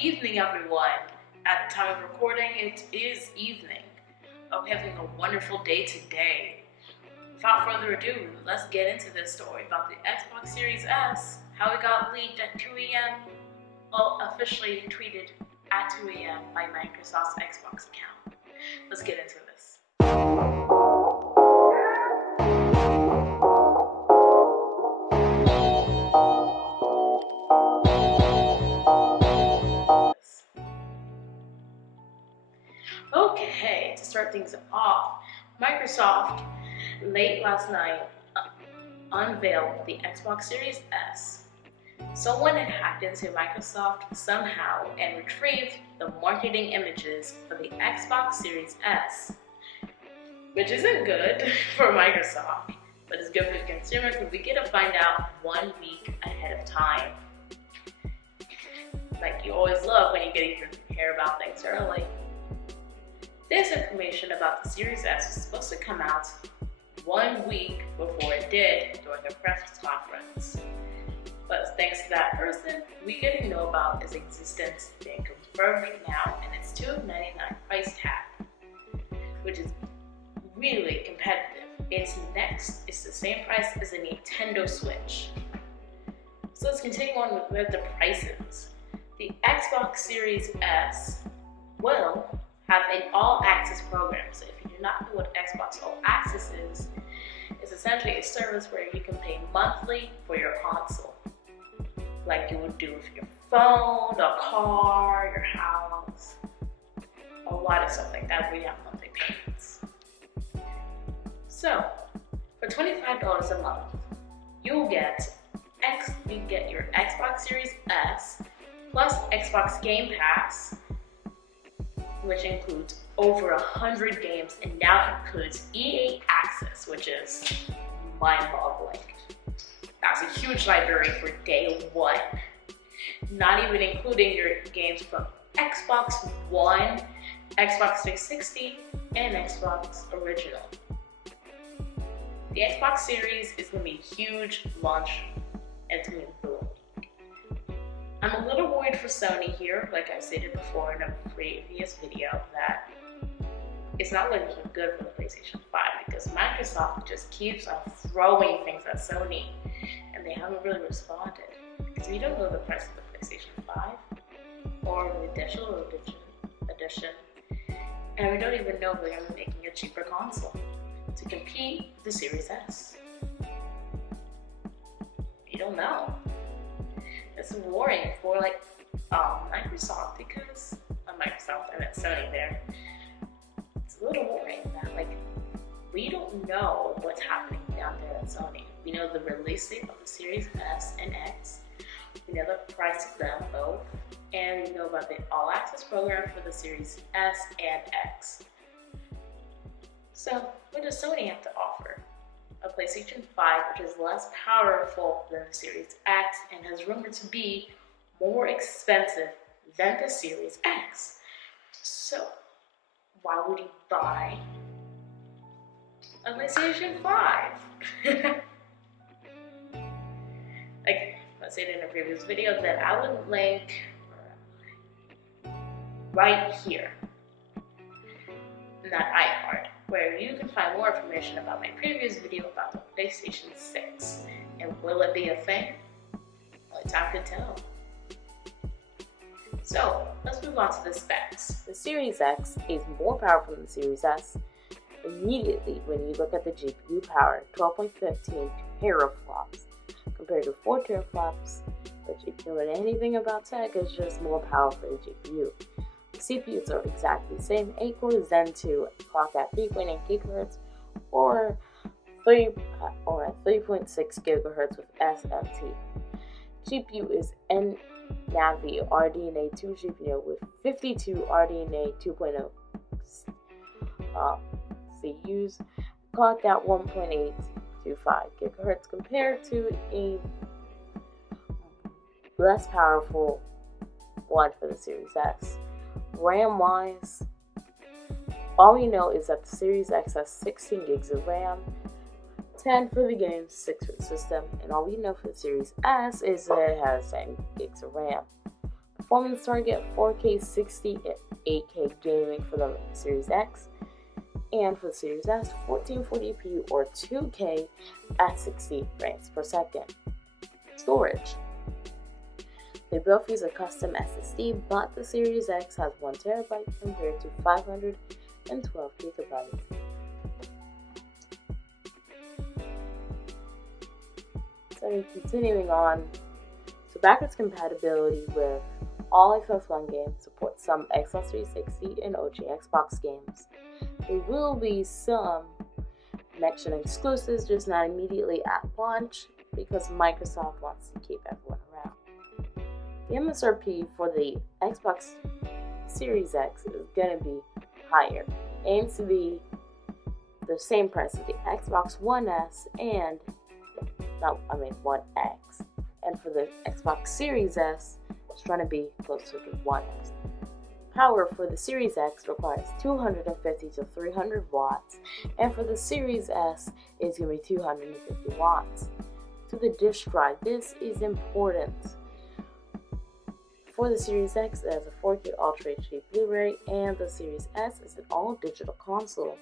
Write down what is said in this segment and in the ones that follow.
evening, everyone. At the time of recording, it is evening. Hope you're having a wonderful day today. Without further ado, let's get into this story about the Xbox Series S, how it got leaked at 2 a.m. Well, officially tweeted at 2 a.m. by Microsoft's Xbox account. Let's get into this. Okay, to start things off, Microsoft late last night unveiled the Xbox Series S. Someone had hacked into Microsoft somehow and retrieved the marketing images for the Xbox Series S, which isn't good for Microsoft, but it's good for the consumer because we get to find out 1 week ahead of time. Like you always love when you get to hear about things early. This information about the Series S was supposed to come out 1 week before it did during a press conference. But thanks to that person, we get to know about its existence being confirmed now, and its $299 price tag, which is really competitive. It's the same price as a Nintendo Switch. So let's continue on with the prices. The Xbox Series S will have an all-access program. So if you do not know what Xbox All Access is, it's essentially a service where you can pay monthly for your console, like you would do with your phone, a car, your house, a lot of stuff like that. We have monthly payments. So for $25 a month, you'll get your Xbox Series S plus Xbox Game Pass, which includes over 100 games, and now includes EA Access, which is mind-boggling. That's a huge library for day one, not even including your games from Xbox One, Xbox 360, and Xbox Original. The Xbox Series is going to be a huge launch, and it's going to be boom. I'm a little worried for Sony here, like I stated before in a previous video, that it's not looking good for the PlayStation 5 because Microsoft just keeps on throwing things at Sony and they haven't really responded. Because we don't know the price of the PlayStation 5 or the digital edition, and we don't even know if they're going to be making a cheaper console to compete with the Series S. You don't know. It's worrying for Microsoft because Microsoft and Sony there. It's a little worrying that we don't know what's happening down there at Sony. We know the release date of the Series S and X. We know the price of them both, and we know about the All Access program for the Series S and X. So what does Sony have to offer? A PlayStation 5, which is less powerful than the Series X and has rumored to be more expensive than the Series X. So, why would you buy a PlayStation 5? Like I said in a previous video, that I would link right here in that iCard, where you can find more information about my previous video about the PlayStation 6. And will it be a thing? Only time can tell. So, let's move on to the specs. The Series X is more powerful than the Series S. Immediately, when you look at the GPU power, 12.15 teraflops compared to 4 teraflops, which if you know anything about tech, is just more power for the GPU. CPUs are exactly the same, 8-core Zen 2 clock at 3.8 GHz or 3.6 GHz with SMT. GPU is NVIDIA RDNA 2 GPU with 52 RDNA 2.0 CUs clocked at 1.825 GHz compared to a less powerful one for the Series S. RAM-wise, all we know is that the Series X has 16 gigs of RAM, 10 for the games, 6 for the system, and all we know for the Series S is that it has 10 gigs of RAM. performance target 4K 60 and 8K gaming for the Series X, and for the Series S 1440p or 2K at 60 frames per second. Storage. They both use a custom SSD, but the Series X has 1TB compared to 512GB. So continuing on, so backwards compatibility with all Xbox One games, support some Xbox 360 and OG Xbox games. There will be some next-gen exclusives, just not immediately at launch, because Microsoft wants to keep everyone around. The MSRP for the Xbox Series X is going to be higher. It aims to be the same price as the Xbox One S and One X. And for the Xbox Series S, it's trying to be closer to One S. Power for the Series X requires 250 to 300 watts, and for the Series S, it's going to be 250 watts. To the disk drive, this is important. For the Series X, it has a 4K Ultra HD Blu-ray, and the Series S is an all-digital console.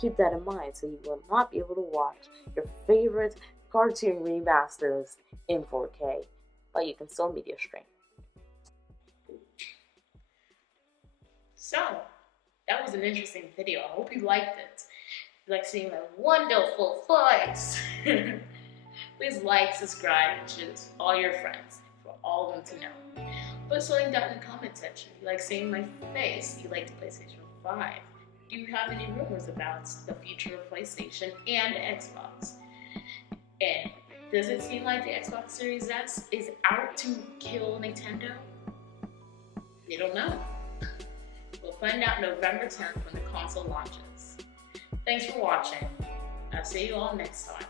Keep that in mind, so you will not be able to watch your favorite cartoon remasters in 4K, but you can still media stream. So, that was an interesting video. I hope you liked it. If you like seeing my wonderful face, please like, subscribe, and share this with all your friends for all of them to know. Put something down in the comment section. You like seeing my face? You like the PlayStation 5? Do you have any rumors about the future of PlayStation and Xbox? And does it seem like the Xbox Series S is out to kill Nintendo? They don't know. We'll find out November 10th when the console launches. Thanks for watching. I'll see you all next time.